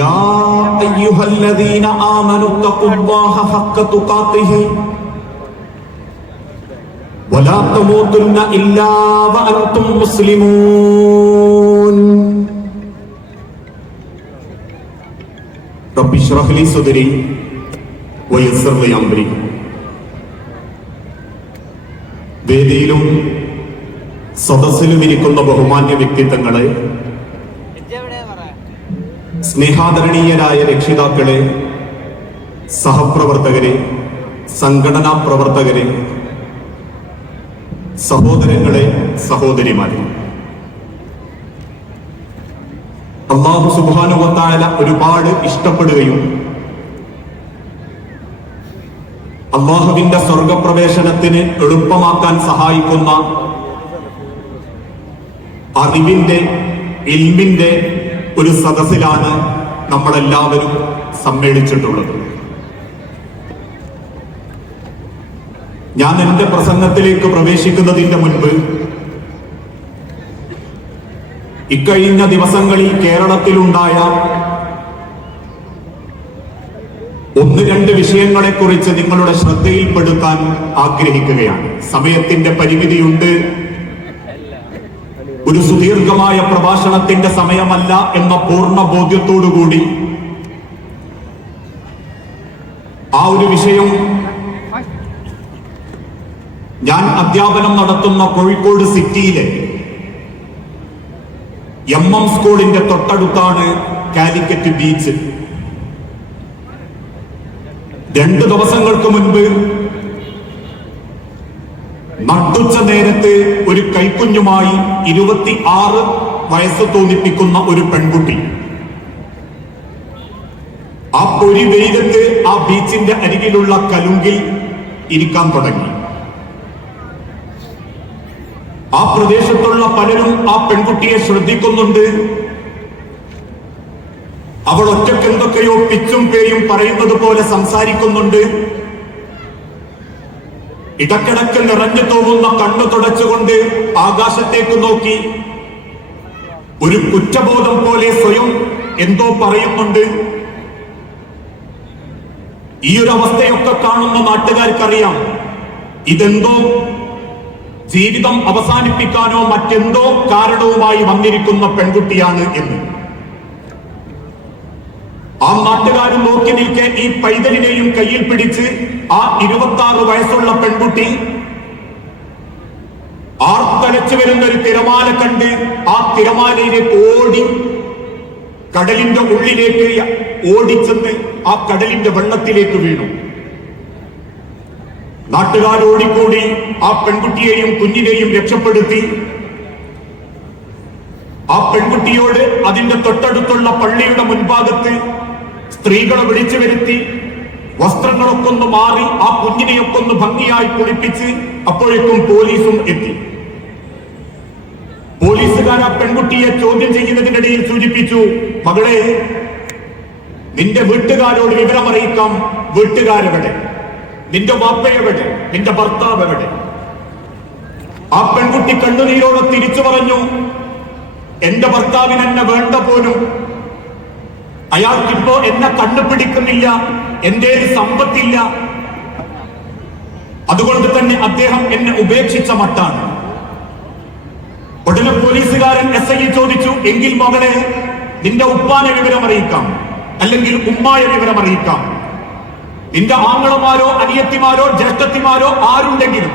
يا أيها الذين آمنوا اتقوا الله حق تقاته ولا تموتن إلا وأنتم مسلمون رب اشرح لي صدري ويسر لي أمري. വേദിയിലും സദസ്സിലും ഇരിക്കുന്ന ബഹുമാന്യ വ്യക്തിത്വങ്ങളെ, സ്നേഹാദരണീയരായ രക്ഷിതാക്കളെ, സഹപ്രവർത്തകരെ, സംഘടനാ പ്രവർത്തകരെ, സഹോദരങ്ങളെ, സഹോദരിമാരെ, അല്ലാഹു സുബ്ഹാനഹു വ തആല ഒരുപാട് ഇഷ്ടപ്പെടുകയും അല്ലാഹുവിന്റെ സ്വർഗപ്രവേശനത്തിന് എളുപ്പമാക്കാൻ സഹായിക്കുന്ന അറിവിന്റെ, ഇൽമിന്റെ ഒരു സദസ്സിലാണ് നമ്മളെല്ലാവരും സമ്മേളിച്ചിട്ടുള്ളത്. ഞാൻ എന്റെ പ്രസംഗത്തിലേക്ക് പ്രവേശിക്കുന്നതിന്റെ മുൻപ് ഇക്കഴിഞ്ഞ ദിവസങ്ങളിൽ കേരളത്തിലുണ്ടായ ഒന്ന് രണ്ട് വിഷയങ്ങളെ കുറിച്ച് നിങ്ങളുടെ ശ്രദ്ധയിൽപ്പെടുത്താൻ ആഗ്രഹിക്കുകയാണ്. സമയത്തിന്റെ പരിമിതിയുണ്ട്, ഒരു സുദീർഘമായ പ്രഭാഷണത്തിന്റെ സമയമല്ല എന്ന പൂർണ്ണ ബോധ്യത്തോടുകൂടി ആ ഒരു വിഷയം ഞാൻ അധ്യാപനം നടത്തുന്ന കോഴിക്കോട് സിറ്റിയിലെ MM സ്കൂളിന്റെ തൊട്ടടുത്താണ് കാലിക്കറ്റ് ബീച്ച്. 2 ദിവസങ്ങൾക്ക് മുൻപ് നട്ടുച്ച നേരത്ത് ഒരു കൈക്കുഞ്ഞുമായി 26 വയസ്സ് തോന്നിപ്പിക്കുന്ന ഒരു പെൺകുട്ടി ആ പൊരി വെയിലത്ത് ആ ബീച്ചിന്റെ അരികിലുള്ള കലുങ്കിൽ ഇരിക്കാൻ തുടങ്ങി. ആ പ്രദേശത്തുള്ള പലരും ആ പെൺകുട്ടിയെ ശ്രദ്ധിക്കുന്നുണ്ട്. അവൾ ഒറ്റയ്ക്ക് എന്തൊക്കെയോ പിച്ചും പേയും പറയുന്നത് പോലെ സംസാരിക്കുന്നുണ്ട്. ഇടക്കിടക്ക് നിറഞ്ഞു തോന്നുന്ന കണ്ണു തുടച്ചുകൊണ്ട് ആകാശത്തേക്ക് നോക്കി ഒരു കുറ്റബോധം പോലെ സ്വയം എന്തോ പറയുന്നുണ്ട്. ഈ ഒരു അവസ്ഥയൊക്കെ കാണുന്ന നാട്ടുകാർക്കറിയാം ഇതെന്തോ ജീവിതം അവസാനിപ്പിക്കാനോ മറ്റെന്തോ കാരണവുമായി വന്നിരിക്കുന്ന പെൺകുട്ടിയാണ് എന്ന്. ആ നാട്ടുകാരും നോക്കി നിൽക്കെ ഈ പൈതലിനെയും കയ്യിൽ പിടിച്ച് ആ 26 വയസ്സുള്ള പെൺകുട്ടി ആർത്തലച്ചു വരുന്ന ഒരു തിരമാല കണ്ട് ആ തിരമാലയിലേക്ക് ഓടി കടലിന്റെ ഉള്ളിലേക്ക് ഓടിച്ചെന്ന് ആ കടലിന്റെ വെള്ളത്തിലേക്ക് വീണു. നാട്ടുകാർ ഓടിക്കൂടി ആ പെൺകുട്ടിയെയും കുഞ്ഞിനെയും രക്ഷപ്പെടുത്തി. ആ പെൺകുട്ടിയോട് അതിന്റെ തൊട്ടടുത്തുള്ള പള്ളിയുടെ മുൻഭാഗത്ത് സ്ത്രീകളെ വിളിച്ചു വരുത്തി വസ്ത്രങ്ങളൊക്കെ ഒന്ന് മാറി ആ കുഞ്ഞിനെയൊക്കെ ഒന്ന് ഭംഗിയായി കുളിപ്പിച്ച് അപ്പോഴേക്കും പോലീസും എത്തി. പോലീസുകാർ ആ പെൺകുട്ടിയെ ചോദ്യം ചെയ്യുന്നതിനിടയിൽ സൂചിപ്പിച്ചു, മകളെ, നിന്റെ വീട്ടുകാരോട് വിവരമറിയിക്കാം. വീട്ടുകാരെവിടെ? നിന്റെ വാപ്പയെവിടെ? നിന്റെ ഭർത്താവ് എവിടെ? ആ പെൺകുട്ടി കണ്ണുനീരോടെ തിരിച്ചു പറഞ്ഞു, എന്റെ ഭർത്താവിന് എന്നെ വേണ്ട പോലും, അയാൾക്കിപ്പോ എന്നെ കണ്ടുപിടിക്കുന്നില്ല, എന്റെ സമ്പത്തില്ല, അതുകൊണ്ട് തന്നെ അദ്ദേഹം എന്നെ ഉപേക്ഷിച്ച മട്ടാണ്. ഉടനെ പോലീസുകാരൻ SI ചോദിച്ചു, എങ്കിൽ മകളെ, നിന്റെ ഉപ്പാനെ വിവരമറിയിക്കാം, അല്ലെങ്കിൽ ഉമ്മായെ വിവരമറിയിക്കാം. നിന്റെ ആങ്ങളമാരോ അനിയത്തിമാരോ ജ്യേഷ്ഠത്തിമാരോ ആരുണ്ടെങ്കിലും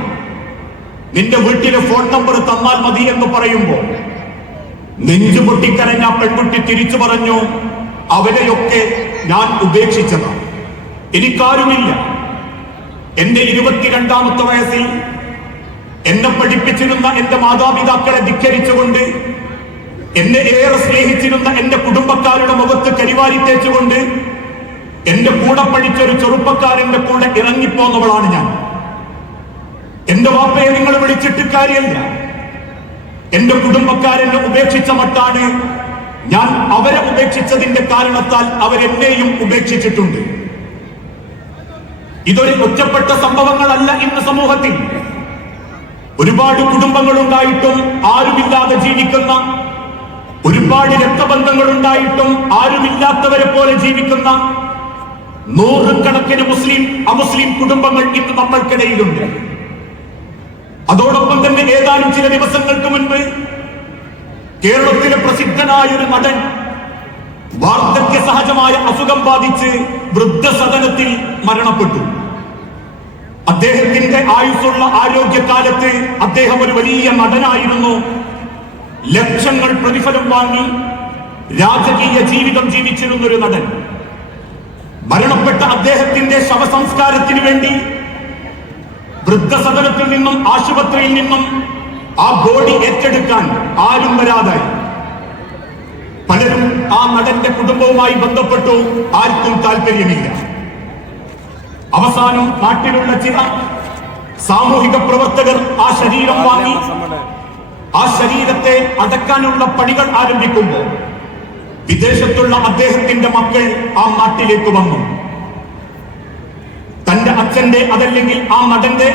നിന്റെ വീട്ടിലെ ഫോൺ നമ്പർ തന്നാൽ മതി എന്ന് പറയുമ്പോ നെഞ്ചു പൊട്ടിക്കരഞ്ഞ പെൺകുട്ടി തിരിച്ചു പറഞ്ഞു, അവരെയൊക്കെ ഞാൻ ഉപേക്ഷിച്ചതാണ്, എനിക്കാരുമില്ല. എന്റെ 22ാമത്തെ വയസ്സിൽ എന്നെ പഠിപ്പിച്ചിരുന്ന എന്റെ മാതാപിതാക്കളെ ധിക്കരിച്ചുകൊണ്ട്, എന്നെ ഏറെ സ്നേഹിച്ചിരുന്ന എന്റെ കുടുംബക്കാരുടെ മുഖത്ത് കരിവാരി തേച്ചുകൊണ്ട് എന്റെ കൂടെ പഠിച്ചൊരു ചെറുപ്പക്കാരന്റെ കൂടെ ഇറങ്ങിപ്പോന്നവളാണ് ഞാൻ. എന്റെ വാപ്പയെ നിങ്ങൾ വിളിച്ചിട്ട് കാര്യമില്ല. എന്റെ കുടുംബക്കാരെന്നെ ഉപേക്ഷിച്ച മട്ടാണ്. ഞാൻ അവരെ ഉപേക്ഷിച്ചതിന്റെ കാരണത്താൽ അവരെന്നെയും ഉപേക്ഷിച്ചിട്ടുണ്ട്. ഇതൊരു ഒറ്റപ്പെട്ട സംഭവങ്ങളല്ല. ഇന്ന് സമൂഹത്തിൽ ഒരുപാട് കുടുംബങ്ങൾ ഉണ്ടായിട്ടും ആരുമില്ലാതെ ജീവിക്കുന്ന ഒരുപാട് രക്തബന്ധങ്ങൾ ഉണ്ടായിട്ടും ആരുമില്ലാത്തവരെ പോലെ ജീവിക്കുന്ന നൂറുകണക്കിന് മുസ്ലിം അമുസ്ലിം കുടുംബങ്ങൾ ഇന്ന് നമ്മൾക്കിടയിലുണ്ട്. അതോടൊപ്പം തന്നെ ഏതാനും ചില ദിവസങ്ങൾക്ക് മുൻപ് കേരളത്തിലെ പ്രസിദ്ധനായ ഒരു നടൻ വാർദ്ധക്യ സഹജമായ അസുഖം ബാധിച്ച് വൃദ്ധസദനത്തിൽ മരണപ്പെട്ടു. അദ്ദേഹത്തിന്റെ ആയുസ്സുള്ള ആരോഗ്യകാലത്ത് അദ്ദേഹം ഒരു വലിയ നടനായിരുന്നു. ലക്ഷങ്ങൾ പ്രതിഫലം വാങ്ങി രാജകീയ ജീവിതം ജീവിച്ചിരുന്ന ഒരു നടൻ. മരണപ്പെട്ട അദ്ദേഹത്തിന്റെ ശവസംസ്കാരത്തിന് വേണ്ടി വൃദ്ധസദനത്തിൽ നിന്നും ആശുപത്രിയിൽ നിന്നും ആ ബോഡി ഏറ്റെടുക്കാൻ ആരും വരാതായി. പലരും ആ നടന്റെ കുടുംബവുമായി ബന്ധപ്പെട്ടു, ആർക്കും താല്പര്യമില്ല. അവസാനം നാട്ടിലുള്ള ചില സാമൂഹിക പ്രവർത്തകർ ആ ശരീരം വാങ്ങി ആ ശരീരത്തെ അടക്കാനുള്ള പണികൾ ആരംഭിക്കുമ്പോൾ വിദേശത്തുള്ള അദ്ദേഹത്തിന്റെ മക്കൾ ആ നാട്ടിലേക്ക് വന്നു. തന്റെ അച്ഛന്റെ അതല്ലെങ്കിൽ ആ നടന്റെ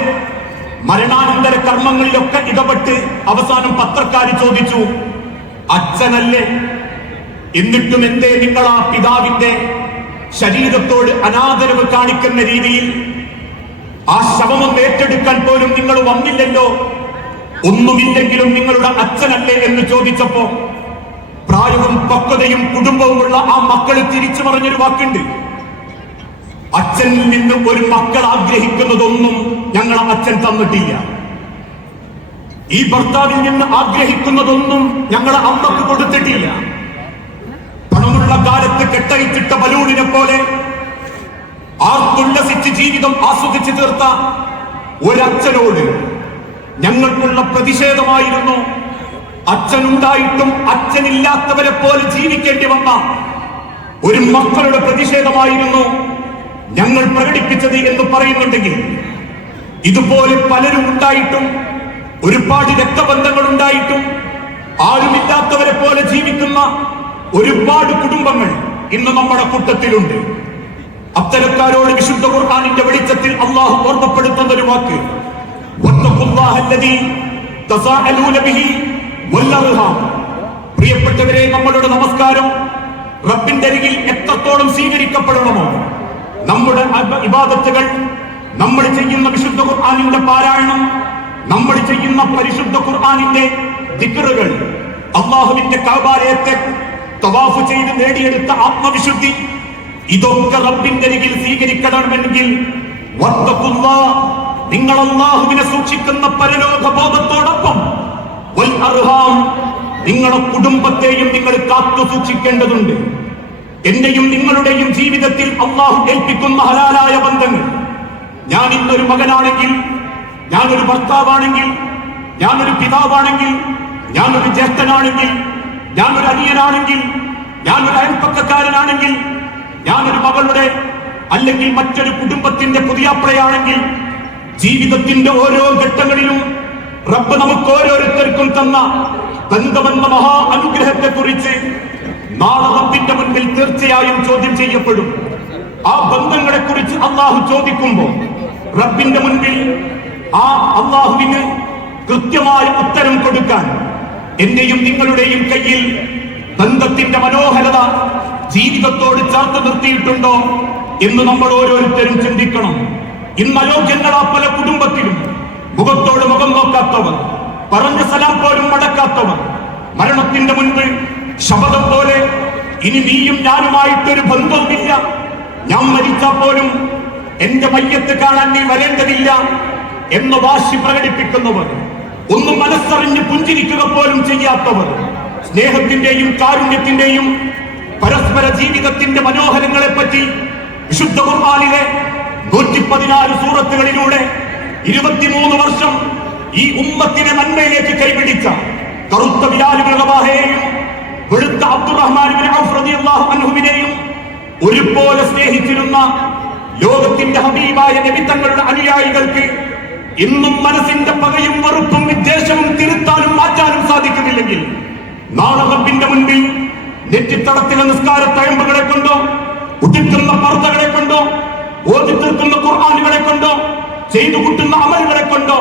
മരണാനന്തര കർമ്മങ്ങളിലൊക്കെ ഇടപെട്ട് അവസാനം പത്രക്കാർ ചോദിച്ചു, അച്ഛനല്ലേ, എന്നിട്ടും എന്തേ നിങ്ങൾ ആ പിതാവിന്റെ ശരീരത്തോട് അനാദരവ് കാണിക്കുന്ന രീതിയിൽ ആ ശവമൊന്ന് ഏറ്റെടുക്കാൻ പോലും നിങ്ങൾ വന്നില്ലല്ലോ, ഒന്നുമില്ലെങ്കിലും നിങ്ങളുടെ അച്ഛനല്ലേ എന്ന് ചോദിച്ചപ്പോ പ്രായവും പക്വതയും കുടുംബവുമുള്ള ആ മക്കൾ തിരിച്ചു പറഞ്ഞൊരു വാക്കുണ്ട്, അച്ഛനിൽ നിന്ന് ഒരു മക്കൾ ആഗ്രഹിക്കുന്നതൊന്നും ഞങ്ങളെ അച്ഛൻ തന്നിട്ടില്ല, ഈ ഭർത്താവിൽ നിന്ന് ആഗ്രഹിക്കുന്നതൊന്നും ഞങ്ങളെ അമ്മക്ക് കൊടുത്തിട്ടില്ല. പണമുള്ള കാലത്ത് കെട്ടഴിച്ചിട്ട ബലൂണിനെ പോലെ ആർത്തുല്ലസിച്ച് ജീവിതം ആസ്വദിച്ചു തീർത്ത ഒരച്ഛനോട് ഞങ്ങൾക്കുള്ള പ്രതിഷേധമായിരുന്നു അച്ഛനുണ്ടായിട്ടും അച്ഛനില്ലാത്തവരെ പോലെ ജീവിക്കേണ്ടി വന്ന ഒരു മക്കളുടെ പ്രതിഷേധമായിരുന്നു ഞങ്ങൾ പ്രകടിപ്പിച്ചത് എന്ന് പറയുന്നുണ്ടെങ്കിൽ, ഇതുപോലെ പലരും ഉണ്ടായിട്ടും ഒരുപാട് രക്തബന്ധങ്ങൾ ഉണ്ടായിട്ടും ആരുമില്ലാത്തവരെ പോലെ ജീവിക്കുന്ന ഒരുപാട് കുടുംബങ്ങൾ ഇന്ന് നമ്മുടെ കൂട്ടത്തിലുണ്ട്. അത്തരക്കാരോട് വിശുദ്ധ ഖുർആനിന്റെ വെളിച്ചത്തിൽ അള്ളാഹു ഓർമ്മപ്പെടുത്തുന്ന ഒരു വാക്ക്, പ്രിയപ്പെട്ടവരെ, നമ്മളുടെ നമസ്കാരം റബ്ബിന്റെ അരികിൽ എത്രത്തോളം സ്വീകരിക്കപ്പെടണമോ, നമ്മുടെ ഇബാദത്തുകൾ, നമ്മൾ ചെയ്യുന്ന വിശുദ്ധ ഖുർആനിന്റെ പാരായണം, നമ്മൾ ചെയ്യുന്ന പരിശുദ്ധ ഖുർആനിന്റെ ദിക്റുകൾ, അല്ലാഹുവിന്റെ കഅബാലയത്തെ തവാഫ് ചെയ്ത് നേടിയെടുത്ത ആത്മവിശുദ്ധി, ഇതൊക്കെ റബ്ബിന്റെ അരികിൽ സ്വീകരിക്കണമെങ്കിൽ നിങ്ങൾ അല്ലാഹുവിനെ സൂക്ഷിക്കുന്ന പരലോക ബോധത്തോടൊപ്പം വൽ അർഹാം, നിങ്ങളുടെ കുടുംബത്തെയും നിങ്ങൾ കാത്തു സൂക്ഷിക്കേണ്ടതുണ്ട്. എന്റെയും നിങ്ങളുടെയും ജീവിതത്തിൽ അല്ലാഹു ഏൽപ്പിക്കുന്ന ഹലാലായ ബന്ധങ്ങൾ, ഞാൻ ഇന്നൊരു മകനാണെങ്കിൽ, ഞാനൊരു ഭർത്താവാണെങ്കിൽ, ഞാനൊരു പിതാവാണെങ്കിൽ, ഞാനൊരു ജ്യേഷ്ഠനാണെങ്കിൽ, ഞാനൊരു അനിയനാണെങ്കിൽ, ഞാനൊരു അയൽപ്പക്കക്കാരനാണെങ്കിൽ, ഞാനൊരു മകളുടെ അല്ലെങ്കിൽ മറ്റൊരു കുടുംബത്തിന്റെ പുതിയാപ്രയാണെങ്കിൽ, ജീവിതത്തിന്റെ ഓരോ ഘട്ടങ്ങളിലും റബ്ബ് നമുക്ക് ഓരോരുത്തർക്കും തന്ന ബന്ധമെന്ന മഹാ അനുഗ്രഹത്തെ കുറിച്ച് നാളെ റബ്ബിന്റെ മുൻപിൽ തീർച്ചയായും ചോദ്യം ചെയ്യപ്പെടും. ആ ബന്ധങ്ങളെ കുറിച്ച് അള്ളാഹു ചോദിക്കുമ്പോൾ റബ്ബിന്റെ മുൻപിൽ ആ അള്ളാഹുവിന് കൃത്യമായ ഉത്തരം കൊടുക്കാൻ എന്റെയും നിങ്ങളുടെയും കയ്യിൽ ബന്ധത്തിന്റെ മനോഹരത ജീവിതത്തോട് ചേർത്ത് നിർത്തിയിട്ടുണ്ടോ എന്ന് നമ്മൾ ഓരോരുത്തരും ചിന്തിക്കണം. ഇന്ന് അയോഗ്യങ്ങളാ പല കുടുംബത്തിലും മുഖത്തോട് മുഖം നോക്കാത്തവർ, പറഞ്ഞ സലാം പോലും മടക്കാത്തവർ, മരണത്തിന്റെ മുൻപ് ശപഥം പോലെ ഇനി നീയും ഞാനുമായിട്ടൊരു ബന്ധവുമില്ല, ഞാൻ മരിച്ചാൽ പോലും എന്റെ മയ്യത്ത് കാണാൻ നീ വരേണ്ടതില്ല എന്ന് വാശി പ്രകടിപ്പിക്കുന്നവർ, ഒന്നും മനസ്സറിഞ്ഞ് പുഞ്ചിരിക്കുക പോലും ചെയ്യാത്തവർ, സ്നേഹത്തിന്റെയും കാരുണ്യത്തിന്റെയും പരസ്പര ജീവിതത്തിന്റെ മനോഹരങ്ങളെ പറ്റി വിശുദ്ധ ഖുർആനിലെ 114 സൂറത്തുകളിലൂടെ 23 വർഷം ഈ ഉമ്മത്തിനെ നന്മയിലേക്ക് കൈപിടിച്ച കറുത്ത ബിലാൽ ഇബ്നു റബാഹയെയും വെളുത്ത അബ്ദുറഹ്മാൻ ഇബ്നു ഔഫ് റളിയല്ലാഹു അൻഹുവിനെയും ഒരുപോലെ സ്നേഹിച്ചിരുന്ന ലോകത്തിന്റെ ഹബീബായ നബി തങ്ങളുടെ അനുയായികൾക്ക് ഇന്നും മനസ്സിന്റെ പകയും വെറുപ്പും വിദ്വേഷവും തിരുത്താനും മാറ്റാനും സാധിക്കുന്നില്ലെങ്കിൽ, നാളെ റബ്ബിന്റെ മുൻപിൽ നെറ്റിത്തടത്തിലെ നിസ്കാര തഴമ്പുകളെ കൊണ്ടോ, ഉദിക്കുന്ന പർദ്ദകളെ കൊണ്ടോ, ഓതിത്തീർക്കുന്ന ഖുർആനുകളെ കൊണ്ടോ, ചെയ്തു കൂട്ടുന്ന അമലുകളെ കൊണ്ടോ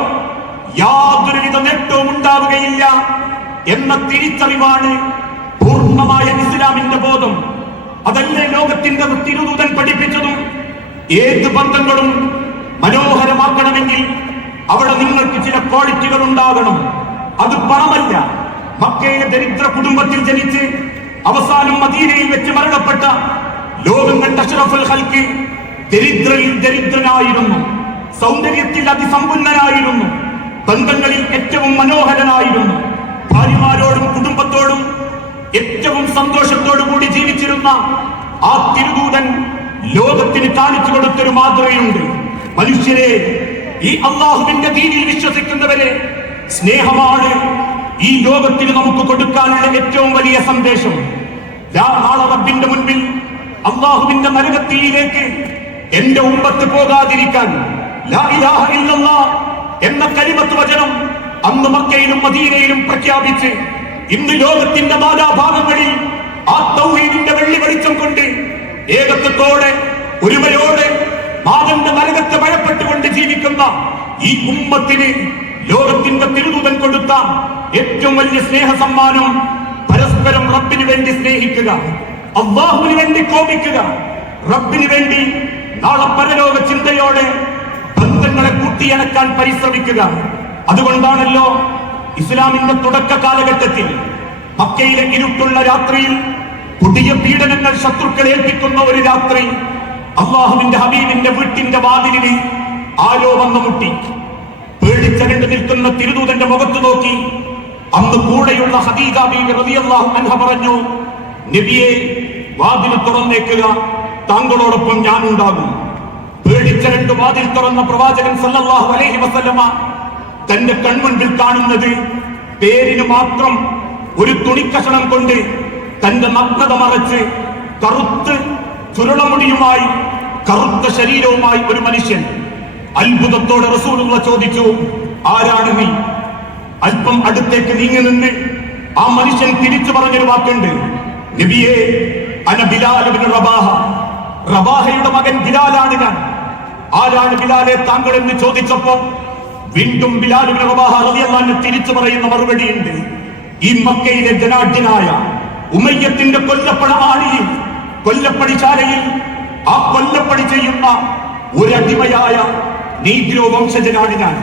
യാതൊരുവിധ നേട്ടവും ഉണ്ടാവുകയില്ല എന്ന തിരിച്ചറിവാണ് കൊടുത്തതും അതല്ലേ ലോകത്തിന്റെ തിരുദൂതൻ പഠിപ്പിച്ചതും. ഏത് ബന്ധങ്ങളും മനോഹരമാക്കണമെങ്കിൽ അവിടെ നിങ്ങൾക്ക് ചില ക്വാളിറ്റികൾ ഉണ്ടാകണം. അത് പണമല്ല. മക്കയിലെ ദരിദ്ര കുടുംബത്തിൽ ജനിച്ച് അവസാനം മദീനയിൽ വെച്ച് മരണപ്പെട്ട ലോകം കണ്ട അഷ്റഫുൽ ഖൽഖ് ദരിദ്രരിൽ ദരിദ്രനായിരുന്നു, സൗന്ദര്യത്തിൽ അതിസമ്പന്നനായിരുന്നു, ബന്ധങ്ങളിൽ ഏറ്റവും മനോഹരനായിരുന്നു, ഭാര്യമാരോടും കുടുംബത്തോടും ഏറ്റവും സന്തോഷത്തോടു കൂടി ജീവിച്ചിരുന്ന ആ തിരുദൂതൻ ലോകത്തിന് കാണിച്ചു കൊടുത്തൊരു മാതൃകയുണ്ട്. മനുഷ്യരെ, ഈ അള്ളാഹുവിന്റെ ദീനിൽ വിശ്വസിക്കുന്നവരെ, സ്നേഹമാണ് ഈ ലോകത്തിന് നമുക്ക് കൊടുക്കാനുള്ള ഏറ്റവും വലിയ സന്ദേശം. നാളെ റബ്ബിന്റെ മുൻപിൽ അള്ളാഹുവിന്റെ നരകത്തിയിലേക്ക് എന്റെ ഉമ്മത്ത് പോകാതിരിക്കാൻ ലാ ഇലാഹ ഇല്ലല്ലാഹ് എന്ന കലിമത്ത് വചനം അന്ന് മക്കയിലും മദീനയിലും പ്രഖ്യാപിച്ച് ഇന്ന് ലോകത്തിന്റെ നാനാഭാഗങ്ങളിൽ ആ തൗഹീദിന്റെ വെള്ളി വെളിച്ചം കൊണ്ട് ഏകത്വത്തോടെ ഒരുമയോടെ നാഥന്റെ നരകത്തെ ഭയപ്പെട്ടുകൊണ്ട് ജീവിക്കുന്ന ഈ ഉമ്മത്തിന് ലോകത്തിന്റെ തിരുദൂതൻ കൊടുത്ത ഏറ്റവും വലിയ സ്നേഹ സമ്മാനം പരസ്പരം റബ്ബിന് വേണ്ടി സ്നേഹിക്കുക, അല്ലാഹുവിന് വേണ്ടി കോപിക്കുക, റബ്ബിന് വേണ്ടി നാളെ പരലോക ചിന്തയോടെ ബന്ധങ്ങളെ കൂട്ടിയണക്കാൻ പരിശ്രമിക്കുക. അതുകൊണ്ടാണല്ലോ ഇസ്ലാമിന്റെ തുടക്ക കാലഘട്ടത്തിൽ മക്കയിലെ ഇരുട്ടുള്ള രാത്രിയിൽ പുതിയ പീഡനങ്ങൾ ശത്രുക്കൾ ഏൽപ്പിക്കുന്ന ഒരു രാത്രി അള്ളാഹുവിന്റെ ഹബീബിന്റെ വീട്ടിന്റെ വാതിലിന് ആരോ വന്നു മുട്ടി. പേടിച്ചരണ്ട് നിൽക്കുന്ന തിരുദൂതന്റെ മുഖത്ത് നോക്കി അന്ന് കൂടെയുള്ള ഖദീജ ബീവി റളിയല്ലാഹു അൻഹ പറഞ്ഞു, നബിയെ, വാതിൽ തുറന്നേക്കുക, താങ്കളോടൊപ്പം ഞാനുണ്ടാകും. പേടിച്ചരണ്ട് വാതിൽ തുറന്ന പ്രവാചകൻ സല്ലല്ലാഹു അലൈഹി വസല്ലമ തന്റെ കൺമുൻപിൽ കാണുന്നത് പേരിന് മാത്രം ഒരു തുണിക്കഷണം കൊണ്ട് തന്റെ നഗ്നത മറച്ച് കറുത്ത് ചുരുളമുടിയുമായി കറുത്ത ശരീരവുമായി ഒരു മനുഷ്യൻ. അത്ഭുതത്തോടെ റസൂലുള്ളാഹി ചോദിച്ചു, ആരാണ് നീ? അല്പം അടുത്തേക്ക് നീങ്ങി നിന്ന് ആ മനുഷ്യൻ തിരിച്ചു പറഞ്ഞൊരു വാക്കുണ്ട്, നബിയേ, അന ബിലാൽ ഇബ്നു റബാഹ, റബാഹയുടെ മകൻ ബിലാലാണ് ഞാൻ. ആരാണ് ബിലാലെ താങ്കൾ എന്ന് ചോദിച്ചപ്പോ വീണ്ടും ബിലാൽ ഇബ്നു റബാഹ റളിയല്ലാഹു അൻഹു തിരിച്ചു പറയുന്ന മറുപടിയുണ്ട്, ഈ മക്കയിലെ ജനാഢ്യനായ ഉമയ്യത്തിന്റെ കൊല്ലപ്പടമാളിയിൽ കൊല്ലപ്പടിശാലയിൽ ആ കൊല്ലപ്പടി ചെയ്യുന്ന ഒരടിമയായ നീഗ്രോ വംശജനാണ് ഞാൻ.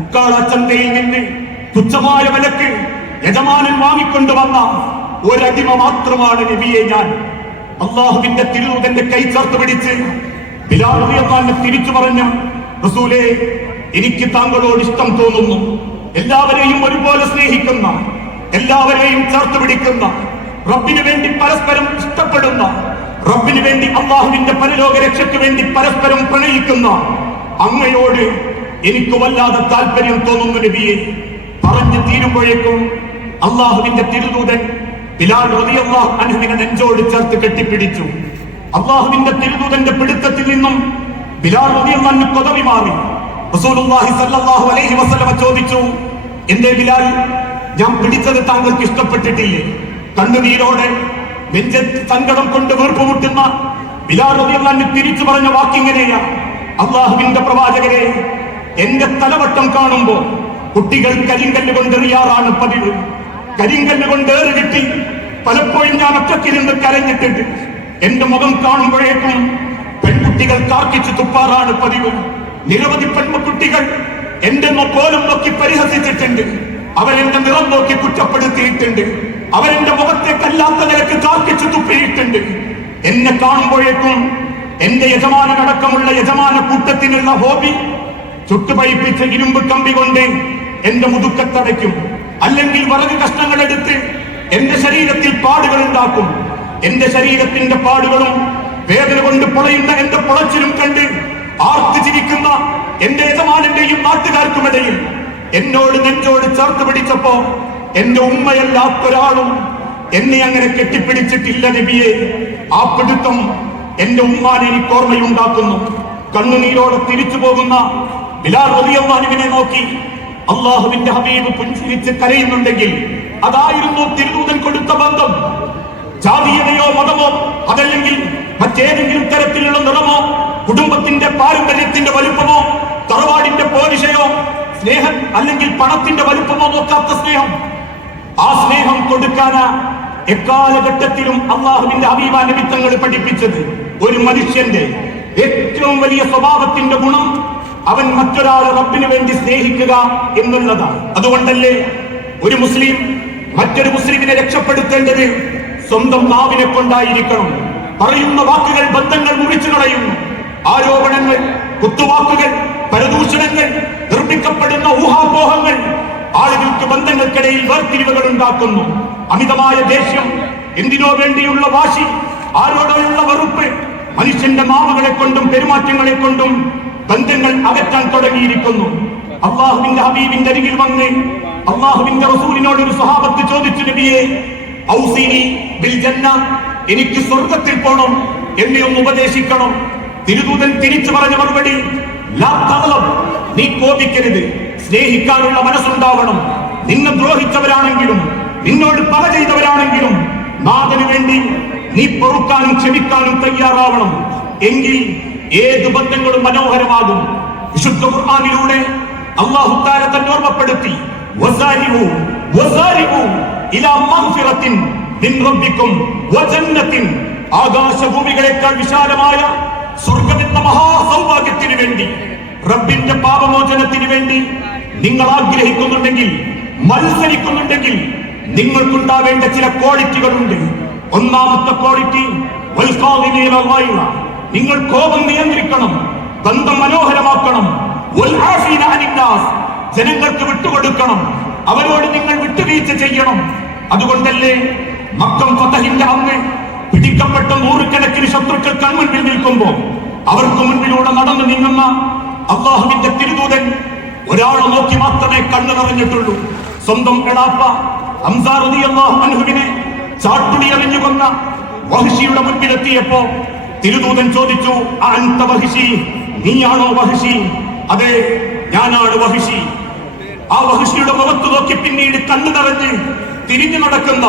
ഉക്കാള ചന്തയിൽ നിന്ന് തുച്ഛമായ വിലക്ക് യജമാനൻ വാങ്ങിക്കൊണ്ടുവന്ന ഒരടിമ മാത്രമാണ് നബിയെ ഞാൻ. അള്ളാഹുവിന്റെ തിരുദൂതന്റെ കൈ ചേർത്ത് പിടിച്ച് ബിലാൽ റളിയല്ലാഹു അൻഹു തിരിച്ചു പറഞ്ഞു, റസൂലേ, എനിക്ക് താങ്കളോട് ഇഷ്ടം തോന്നുന്നു. എല്ലാവരെയും ഒരുപോലെ സ്നേഹിക്കുന്ന, എല്ലാവരെയും ചേർത്ത് പിടിക്കുന്ന, റബ്ബിന് വേണ്ടി പരസ്പരം ഇഷ്ടപ്പെടുന്ന, റബ്ബിന് വേണ്ടി അള്ളാഹുവിന്റെ പരലോക രക്ഷയ്ക്ക് വേണ്ടി പരസ്പരം പ്രണയിക്കുന്ന അങ്ങയോട് എനിക്ക് വല്ലാതെ താല്പര്യം തോന്നുന്നു നബിയെ. പറഞ്ഞു തീരുമ്പോഴേക്കും അള്ളാഹുവിന്റെ തിരുദൂതൻ ബിലാൽ റളിയല്ലാഹു അൻഹുവിനെ നെഞ്ചോട് ചേർത്ത് കെട്ടിപ്പിടിച്ചു. അള്ളാഹുവിന്റെ തിരുദൂതന്റെ പിടുത്തത്തിൽ നിന്നും ബിലാൽ റളിയല്ലാഹു അൻഹു കൊതറി മാറി. റസൂലുള്ളാഹി സ്വല്ലല്ലാഹു അലൈഹി വസല്ലം ചോദിച്ചു, എന്തേ ബിലാൽ, ഞാൻ പിടിച്ചത് താങ്കൾക്ക് ഇഷ്ടപ്പെട്ടിട്ടില്ലേ? കണ്ണുനീരോടെ നെഞ്ചത്ത് സങ്കടം കൊണ്ട് വീർപ്പുമുട്ടുന്ന ബിലാൽ റളിയല്ലാഹു അൻഹു തിരിച്ചു പറഞ്ഞ വാക്കിങ്ങനെയാ, അള്ളാഹുവിന്റെ പ്രവാചകരെ, എന്റെ തലവട്ടം കാണുമ്പോ കുട്ടികൾ കരിങ്കല്ല് കൊണ്ടെറിയാറാണ് പതിവ്. കരിങ്കല്ല് കൊണ്ട് ഏറ് കിട്ടി പലപ്പോഴും ഞാൻ ഒറ്റക്കിരുന്ന് കരഞ്ഞിട്ടുണ്ട്. എന്റെ മുഖം കാണുമ്പോഴേക്കും പെൺകുട്ടികൾ കാർക്കിച്ചു തുപ്പാറാണ് പതിവ്. നിരവധി പെൺകുട്ടികൾ എന്റെ കോലം നോക്കി പരിഹസിച്ചിട്ടുണ്ട്. അവരെന്റെ നിറം നോക്കി കുറ്റപ്പെടുത്തിയിട്ടുണ്ട്. അവരെന്റെ മുഖത്തേക്കല്ലാത്ത നിലക്ക് കാർക്കിച്ചു തുപ്പിയിട്ടുണ്ട്. എന്നെ കാണുമ്പോഴേക്കും എന്റെ യജമാനടക്കമുള്ള യജമാന കൂട്ടത്തിനുള്ള ഹോബി ചുട്ടുപഴിപ്പിച്ച ഇരുമ്പ് കമ്പി കൊണ്ട് എന്റെ മുതുക്കത്തടയ്ക്കും, അല്ലെങ്കിൽ വിറക് കഷ്ണങ്ങൾ എടുത്ത് എന്റെ ശരീരത്തിൽ പാടുകൾ ഉണ്ടാക്കും. എന്റെ ശരീരത്തിന്റെ പാടുകളും വേദന കൊണ്ട് പൊളയുന്ന എന്റെ പൊളച്ചിലും കണ്ട് ആർത്ത് ചിരിക്കുന്ന എന്റെ യജമാനന്റെയും നാട്ടുകാർക്കുമിടയിൽ എന്നോട് നെഞ്ചോട് ചേർത്ത് പിടിച്ചപ്പോ എന്റെ ഉമ്മയല്ലാത്തൊരാളും എന്നെ അങ്ങനെ കെട്ടിപ്പിടിച്ചിട്ടില്ല നബിയെ. ആ പിടുത്തം എന്റെ ഉമ്മാനെ എനിക്ക് ഓർമ്മയുണ്ടാക്കുന്നു. കണ്ണുനീരോടെ തിരിച്ചു പോകുന്ന ബിലാൽ റളിയല്ലാഹു അൻഹുവിനെ നോക്കി അള്ളാഹുവിന്റെ ഹബീബ് പുഞ്ചിരിച്ച് കരയുന്നുണ്ടെങ്കിൽ അതായിരുന്നു തിരുദൂതൻ കൊടുത്ത ബന്ധം. ജാതീയതയോ മതമോ അതല്ലെങ്കിൽ മറ്റേതെങ്കിലും തരത്തിലുള്ള നിറമോ കുടുംബത്തിന്റെ പാരമ്പര്യത്തിന്റെ വലുപ്പമോ തറവാടിന്റെ പോരിശയോ സ്നേഹം അല്ലെങ്കിൽ പണത്തിന്റെ വലുപ്പമോ നോക്കാത്ത സ്നേഹം. ആ സ്നേഹം കൊടുക്കാനാ എക്കാലഘട്ടത്തിലും അള്ളാഹുവിന്റെ ഹബീബായ നബി തങ്ങൾ പഠിപ്പിച്ചത് ഒരു മനുഷ്യന്റെ ഏറ്റവും വലിയ സ്വഭാവത്തിന്റെ ഗുണം അവൻ മറ്റൊരാളെ റബ്ബിന് വേണ്ടി സ്നേഹിക്കുക എന്നുള്ളതാണ്. അതുകൊണ്ടല്ലേ ഒരു മുസ്ലിം മറ്റൊരു മുസ്ലിമിനെ രക്ഷപ്പെടുത്തേണ്ടത് സ്വന്തം നാവിനെ കൊണ്ടായിരിക്കണം. പറയുന്ന വാക്കുകൾ ബന്ധങ്ങൾ മുറിച്ചു കളയുന്നു. ആരോപണങ്ങൾ, കുത്തുവാക്കുകൾ, പരദൂഷണങ്ങൾ, നിർമ്മിക്കപ്പെടുന്ന ഊഹാപോഹങ്ങൾ ആളുകൾക്ക് ബന്ധങ്ങൾക്കിടയിൽ വേർതിരിവുകൾ ഉണ്ടാക്കുന്നു. അമിതമായ ദേഷ്യം, എന്തിനോ വേണ്ടിയുള്ള വാശി, ആരോടുള്ള വെറുപ്പ് മനുഷ്യന്റെ നാവുകളെ കൊണ്ടും പെരുമാറ്റങ്ങളെ കൊണ്ടും ബന്ധങ്ങൾ അകറ്റാൻ തുടങ്ങിയിരിക്കുന്നു. അള്ളാഹുവിന്റെ ഹബീബിന്റെ അരികിൽ വന്ന് അള്ളാഹുവിന്റെ റസൂലിനോട് ഒരു സ്വഹാബത്ത് ചോദിച്ചു, നബിയെ ഔസീനി ബിൽ ജന്ന, എനിക്ക് സ്വർഗത്തിൽ പോണം, എന്നെ ഒന്ന് ഉപദേശിക്കണം. തിരുദൂതൻ തിരിച്ചു പറഞ്ഞ മറുപടി, ലാ തഗ്ളബ്, നീ കോപിക്കരുത്, സ്നേഹിക്കാനുള്ള മനസ്സുണ്ടാവണം. നിന്നെ ദ്രോഹിച്ചവരാണെങ്കിലും നിന്നോട് പക ചെയ്തവരാണെങ്കിലും നാഥന് വേണ്ടി നീ പൊറുക്കാനും ക്ഷമിക്കാനും തയ്യാറാവണം. എങ്കിൽ ഏത് ബന്ധങ്ങളും മനോഹരമാകും. വിശുദ്ധ ഖുർആനിലൂടെ അല്ലാഹു തആല തന്നെ ഓർമ്മപ്പെടുത്തി, വസാരിഉ വസാരിഉ ഇലാ മഗ്ഫിറത്തിൻ മിൻ റബ്ബിക്കും വജന്നത്തിൻ, ആകാശഭൂമികളെക്കാൾ വിശാലമായ സ്വർഗ്ഗമെന്ന മഹാസൗഭാഗ്യത്തിന് വേണ്ടി, റബ്ബിന്റെ പാപമോചനത്തിന് വേണ്ടി നിങ്ങൾ ആഗ്രഹിക്കുന്നുണ്ടെങ്കിൽ, മത്സരിക്കുന്നുണ്ടെങ്കിൽ നിങ്ങൾക്കുണ്ടാവേണ്ട ചില ക്വാളിറ്റികളുണ്ട്. ഒന്നാമത്തെ ക്വാളിറ്റി, നിങ്ങൾ കോപം നിയന്ത്രിക്കണം, ബന്ധം മനോഹരമാക്കണം, ജനങ്ങൾക്ക് വിട്ടുകൊടുക്കണം, അവരോട് നിങ്ങൾ വിട്ടുവീഴ്ച ചെയ്യണം. അതുകൊണ്ടല്ലേ മക്കം ഫതഹിന്റെ അന്ന് പിടിക്കപ്പെട്ട നൂറുകണക്കിന് ശത്രുക്കൾ കൺമുൻപിൽ നിൽക്കുമ്പോൾ അവർക്ക് മുൻപിലൂടെ നടന്നു നീങ്ങുന്ന അള്ളാഹുവിന്റെ തിരുദൂതൻ ഒരാളെ നോക്കി മാത്രമേ കണ്ണു നിറഞ്ഞിട്ടുള്ളൂ. സ്വന്തം എളാപ്പ ഹംസ റളിയല്ലാഹു അൻഹുവിനെ ചാട്ടുളി എറിഞ്ഞു കൊന്ന വഹ്ശിയുടെ മുൻപിലെത്തിയപ്പോ തിരുദൂതൻ ചോദിച്ചു, അൻത വഹ്ശി, നീയാണോ വഹ്ശി? അതെ, ഞാനാണ് വഹ്ശി. ആ വഹ്ശിയുടെ മുഖത്ത് നോക്കി പിന്നീട് കണ്ണു നിറഞ്ഞ് തിരിഞ്ഞു നടക്കുന്ന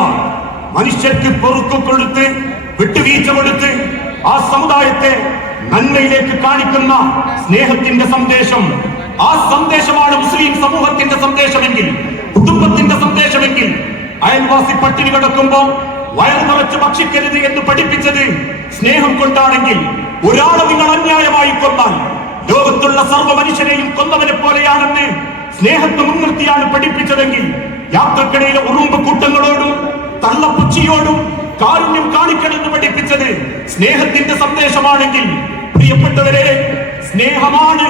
മനുഷ്യർക്ക് പൊറുക്കു കൊടുത്ത് വിട്ടുവീഴ്ച കൊടുത്ത് ആ സമുദായത്തെ നന്മയിലേക്ക് കാണിക്കുന്ന സ്നേഹത്തിന്റെ സന്ദേശം, ആ സന്ദേശമാണ് മുസ്ലിം സമൂഹത്തിന്റെ സന്ദേശമെങ്കിൽ, കുടുംബത്തിന്റെ സന്ദേശമെങ്കിൽ, അയൽവാസി പട്ടിണി കിടക്കുമ്പോ വയറു നിറച്ച് ഭക്ഷിക്കരുത് എന്ന് പഠിപ്പിച്ചത് സ്നേഹം കൊണ്ടാണെങ്കിൽ, ഒരാളെ നിങ്ങൾ അന്യായമായി കൊന്നാൽ ലോകത്തുള്ള സർവ്വ മനുഷ്യരെയും കൊന്നവനെ പോലെയാണെന്ന് സ്നേഹത്തെ മുൻനിർത്തിയാണ് പഠിപ്പിച്ചതെങ്കിൽ, യാത്രക്കിടയിലെ ഉറുമ്പ് കൂട്ടങ്ങളോടും തള്ളപ്പുച്ചിയോടും കാരുണ്യം കാണിക്കണമെന്ന് പഠിപ്പിച്ചത് സ്നേഹത്തിന്റെ സന്ദേശമാണെങ്കിൽ, പ്രിയപ്പെട്ടവരെ, സ്നേഹമാണ്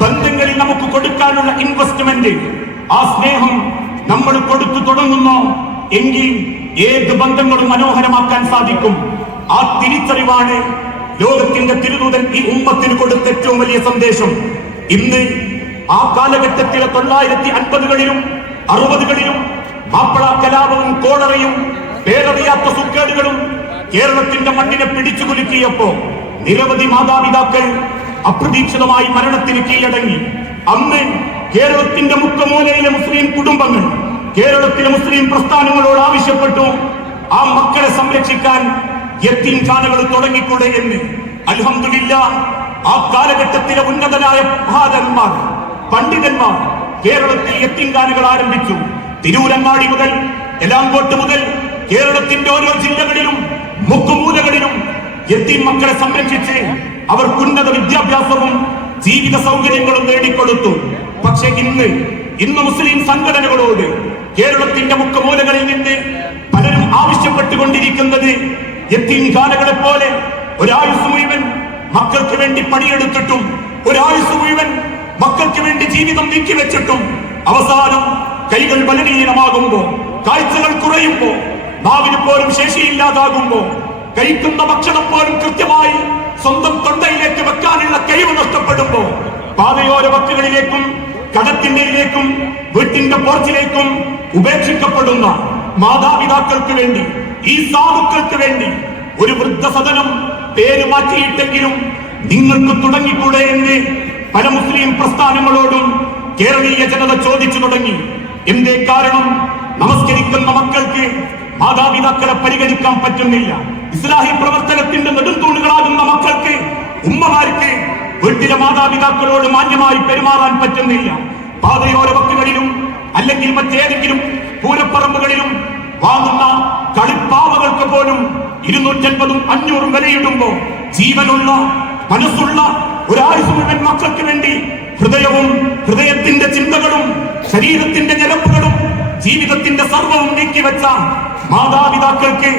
ബന്ധങ്ങളിൽ നമുക്ക് കൊടുക്കാനുള്ള ഇൻവെസ്റ്റ്മെന്റ്. ആ സ്നേഹം നമ്മൾ കൊടുത്തു തുടങ്ങുന്നു എങ്കിൽ ഏത് ബന്ധങ്ങളും മനോഹരമാക്കാൻ സാധിക്കും. ആ തിരിച്ചറിവാണ് ലോകത്തിന്റെ തിരുദൂതൻ ഈ ഉമ്മത്തിന് കൊടുത്ത ഏറ്റവും വലിയ സന്ദേശം. ഇന്ന് ആ കാലഘട്ടത്തിലെ 1950കളിലും 60കളിലും മാപ്പിള കലാപവും കോളറയും പേരറിയാത്ത സുക്കേടുകളും കേരളത്തിന്റെ മണ്ണിനെ പിടിച്ചു കുലുക്കിയപ്പോ നിരവധി മാതാപിതാക്കൾ അപ്രതീക്ഷിതമായി മരണത്തിന് കീഴടങ്ങി. അന്ന് കേരളത്തിന്റെ മുക്കമൂലയിലെ മുസ്ലിം കുടുംബങ്ങൾ കേരളത്തിലെ മുസ്ലിം പ്രസ്ഥാനങ്ങളോട് ആവശ്യപ്പെട്ടു, ആ മക്കളെ സംരക്ഷിക്കാൻ യത്തീംഖാനകൾ തുടങ്ങിക്കൂടെ എന്ന്. അൽഹംദുലില്ലാഹ്, ആ കാലഘട്ടത്തിലെ ഉന്നതരായ മഹാരന്മാർ, പണ്ഡിതന്മാർ കേരളത്തിൽ യത്തീംഖാനകൾ ആരംഭിച്ചു. തിരൂരങ്ങാടി മുതൽ എലാങ്കോട്ട് മുതൽ കേരളത്തിന്റെ ഓരോ ജില്ലകളിലും മുക്കുമൂലകളിലും യത്തീം മക്കളെ സംരക്ഷിച്ച് അവർക്ക് ഉന്നത വിദ്യാഭ്യാസവും ജീവിത സൗകര്യങ്ങളും നേടിക്കൊടുത്തു. പക്ഷെ ഇന്ന് മുസ്ലിം സംഘടനകളോട് കേരളത്തിന്റെ മുക്കുമൂലകളിൽ നിന്ന് പലരും ആവശ്യപ്പെട്ടുകൊണ്ടിരിക്കുന്നത്, യത്തീംഖാനകളെ പോലെ ഒരായുസ് മുഴുവൻ മക്കൾക്ക് വേണ്ടി പണിയെടുത്തിട്ടും, ഒരായുസ് മുഴുവൻ മക്കൾക്ക് വേണ്ടി ജീവിതം നീക്കിവെച്ചിട്ടും അവസാനം കൈകൾ ബലഹീനമാകുമ്പോ, കാഴ്ചകൾ കുറയുമ്പോ, നാവിന് പോലും ശേഷിയില്ലാതാകുമ്പോ, കഴിക്കുന്ന ഭക്ഷണം പോലും കൃത്യമായി സ്വന്തം തൊണ്ടയിലേക്ക് വെക്കാനുള്ള കഴിവ് നഷ്ടപ്പെടുമ്പോ, പാതയോര വക്കുകളിലേക്കും കടത്തിണ്ടയിലേക്കും വീട്ടിന്റെ പോർച്ചിലേക്കും ഉപേക്ഷിക്കപ്പെടുന്ന മാതാപിതാക്കൾക്ക് വേണ്ടി, ഈ സാധുക്കൾക്ക് വേണ്ടി ഒരു വൃദ്ധസദനം പേര് മാറ്റിയിട്ടെങ്കിലും നിങ്ങൾക്ക് തുടങ്ങിക്കൂടെ എന്ന് പല മുസ്ലിം പ്രസ്ഥാനങ്ങളോടും കേരളീയ ജനത ചോദിച്ചു തുടങ്ങി. എന്തേ കാരണം? നമസ്കരിക്കുന്ന മക്കൾക്ക് മാതാപിതാക്കളെ പരിഗണിക്കാൻ പറ്റുന്നില്ല. ഇസ്ലാഹി പ്രവർത്തനത്തിന്റെ നെടുന്തൂണുകളാകുന്ന മക്കൾക്ക്, ഉമ്മമാർക്ക് വീട്ടിലെ മാതാപിതാക്കളോട് മാന്യമായി പെരുമാറാൻ പറ്റുന്നില്ല. പാതയോര വക്കുകളിലും അല്ലെങ്കിൽ മറ്റേതെങ്കിലും പൂരപ്പറമ്പുകളിലും വാങ്ങുന്ന കളിപ്പാവ പോലും 250ഉം 500ഉം വിലയിടുമ്പോ ജീവനുള്ള മനസ്സുള്ള ഒരായുസ് മുഴുവൻ മക്കൾക്ക് വേണ്ടി ഹൃദയവും ഹൃദയത്തിന്റെ ചിന്തകളും ശരീരത്തിന്റെ ഞരമ്പുകളും ജീവിതത്തിന്റെ സർവവും നീക്കിവെച്ച മാതാപിതാക്കൾക്ക്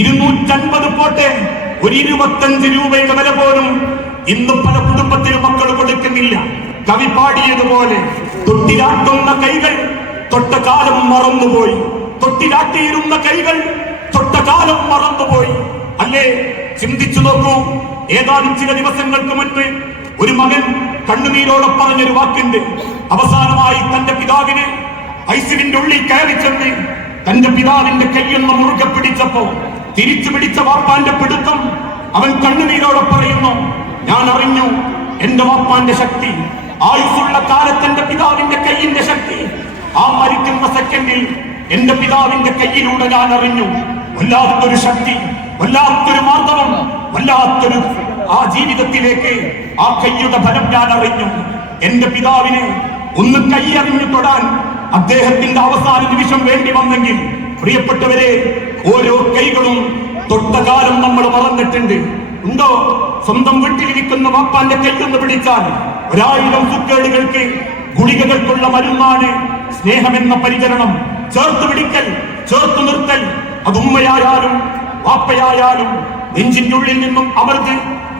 250 പോട്ടെ ഒരു 25 രൂപയുടെ വില പോലും ഇന്ന് പല കുടുംബത്തിലും മക്കൾ കൊടുക്കുന്നില്ല. കവി പാടിയതുപോലെ തൊട്ടിലാട്ടുന്ന കൈകൾ തൊട്ട കാലം മറന്നുപോയി, തൊട്ടിലാട്ടിയിരുന്ന കൈകൾ തൊട്ട കാലം മറന്നുപോയി. അല്ലേ? ചിന്തിച്ചു നോക്കൂ. ഏതാനും ചില ദിവസങ്ങൾക്ക് മുൻപ് ഒരു മകൻ കണ്ണുനീരോടെ പറഞ്ഞൊരു വാക്കുണ്ട്. അവസാനമായി തന്റെ പിതാവിന് ഐസിന്റെ ഉള്ളിൽ കയറി ചെന്ന് തന്റെ പിതാവിന്റെ കൈയൊന്ന് മുറുകെ പിടിച്ചപ്പോ തിരിച്ചു പിടിച്ച വാപ്പാന്റെ പിടുത്തം അവൻ കണ്ണുനീരോടെ പറയുന്നു, ഞാൻ അറിഞ്ഞു എന്റെ വാപ്പാന്റെ ശക്തി, ആയുസ്സുള്ള കാലത്തെന്റെ പിതാവിന്റെ കൈയിന്റെ ശക്തി. ആ മരിക്കുന്ന സെക്കൻഡിൽ എന്റെ പിതാവിന്റെ കൈയിലൂടെ ഞാൻ അറിഞ്ഞു. വല്ലാത്തൊരു ശക്തി, വല്ലാത്തൊരു മാർദ്ദവം, വല്ലാത്തൊരു ആ ജീവിതത്തിലേക്ക് ആ കൈയുടെ ഫലം ഞാൻ അറിഞ്ഞു. എന്റെ പിതാവിനെ ഒന്ന് കൈ അറിഞ്ഞു തൊടാൻ അദ്ദേഹത്തിന്റെ അവസാന നിമിഷം വേണ്ടി വന്നെങ്കിൽ, പ്രിയപ്പെട്ടവരെ, ഓരോ കൈകളും തൊട്ട കാലം നമ്മൾ മറന്നിട്ടുണ്ട്. ഉണ്ടോ? സ്വന്തം വീട്ടിലിരിക്കുന്ന വാപ്പാന്റെ കൈയൊന്ന് പിടിച്ചാൽ 1000 സുക്കേടുകൾക്ക് ഗുളികകൾക്കുള്ള മരുന്നാണ് സ്നേഹമെന്ന പരിചരണം. ചേർത്ത് പിടിക്കൽ, ചേർത്ത് നിർത്തൽ. അത് ഉമ്മയായാലും വാപ്പയായാലും നെഞ്ചിന്റെ ഉള്ളിൽ നിന്നും അമർന്ന്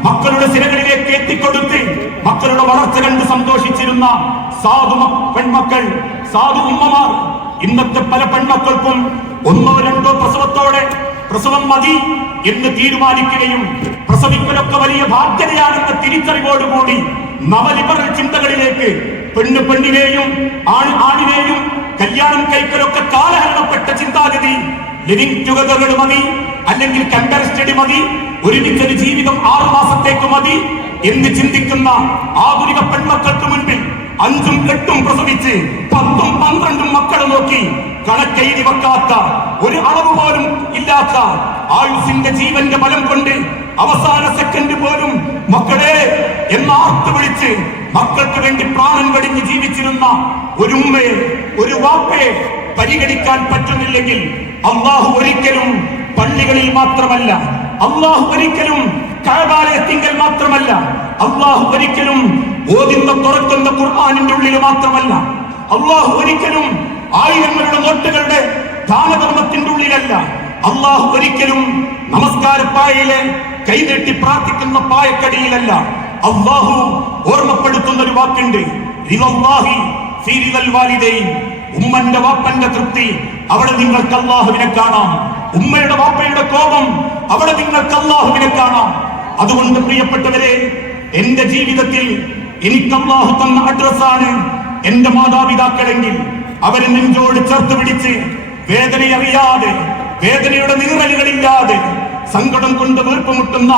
മക്കളുടെ സിരകളിലേക്ക് എത്തിക്കൊടുത്ത് മക്കളുടെ വളർച്ച കണ്ട് സന്തോഷിച്ചിരുന്ന സാധു പെൺമക്കൾ, സാധു ഉമ്മമാർ. ഇന്നത്തെ പല പെൺമക്കൾക്കും 1ഓ 2ഓ പ്രസവത്തോടെ പ്രസവം മതി എന്ന് തീരുമാനിക്കുകയും പ്രസവിക്കലൊക്കെ വലിയ ബാധ്യതയാണെന്ന തിരിച്ചറിവോടുകൂടി നവലിബറൽ ചിന്തകളിലേക്ക് പെണ്ണിനെയും ആണിനെയും കല്യാണം കഴിക്കലൊക്കെ കാലഹരണപ്പെട്ട ചിന്താഗതി, ലിവിംഗ് ടുഗദറുകൾ മതി, അല്ലെങ്കിൽ കമ്പയർ സ്റ്റഡി മതി, ഒരുമിച്ചൊരു ജീവിതം 6 മാസത്തേക്ക് മതി എന്ന് ചിന്തിക്കുന്ന ആധുനിക പെൺമക്കൾക്ക് മുൻപിൽ 5ഉം 8ഉം പ്രസവിച്ച് 10ഉം 12ഉം മക്കളെ നോക്കി കണക്കെഴുതി വെക്കാത്ത, ഒരു അളവ് പോലും ഇല്ലാത്ത ആയുസിന്റെ ജീവന്റെ ബലം കൊണ്ട് അവസാന സെക്കൻഡ് പോലും മക്കളെ എന്നാർത്ത് വിളിച്ച് മക്കൾക്ക് വേണ്ടി പ്രാണൻ വെടിഞ്ഞ് ജീവിച്ചിരുന്ന ഒരു ഉമ്മയെ, ഒരു വാപ്പയെ പരിഗണിക്കാൻ പറ്റുന്നില്ലെങ്കിൽ അള്ളാഹു ഒരിക്കലും പള്ളികളിൽ മാത്രമല്ല, അള്ളാഹു ഒരിക്കലും കഅബാലയത്തിങ്കൽ മാത്രമല്ല, അള്ളാഹു ഒരിക്കലും ഓതുന്ന തുറക്കുന്ന ഖുർആനിന്റെ ഉള്ളിൽ മാത്രമല്ല, അള്ളാഹു ഒരിക്കലും ആയിരങ്ങളുടെ നോട്ടുകളുടെ ദാനധർമ്മത്തിന്റെ ഉള്ളിലല്ല, അള്ളാഹു ഒരിക്കലും നമസ്കാരപ്പായയിലെ കൈനീട്ടി പ്രാർത്ഥിക്കുന്ന പായക്കടിയിലല്ല. അള്ളാഹു ഓർമ്മപ്പെടുത്തുന്ന ഒരു വാക്കുണ്ട്, ഉമ്മന്റെ വാപ്പന്റെ തൃപ്തി, അവിടെ നിങ്ങൾക്ക് അള്ളാഹുവിനെ കാണാം. ഉമ്മയുടെ വാപ്പയുടെ കോപം, അവിടെ നിങ്ങൾക്ക് അള്ളാഹുവിനെ കാണാം. അതുകൊണ്ട് പ്രിയപ്പെട്ടവരെ, എന്റെ ജീവിതത്തിൽ എനിക്ക് അള്ളാഹു തന്ന അഡ്രസ്സാണ് എന്റെ മാതാപിതാക്കളെങ്കിൽ അവരെ നെഞ്ചോട് ചേർത്ത് പിടിച്ച് വേദനയറിയാതെ, വേദനയുടെ നീറലുകളില്ലാതെ, സങ്കടം കൊണ്ട് വീർപ്പുമുട്ടുന്ന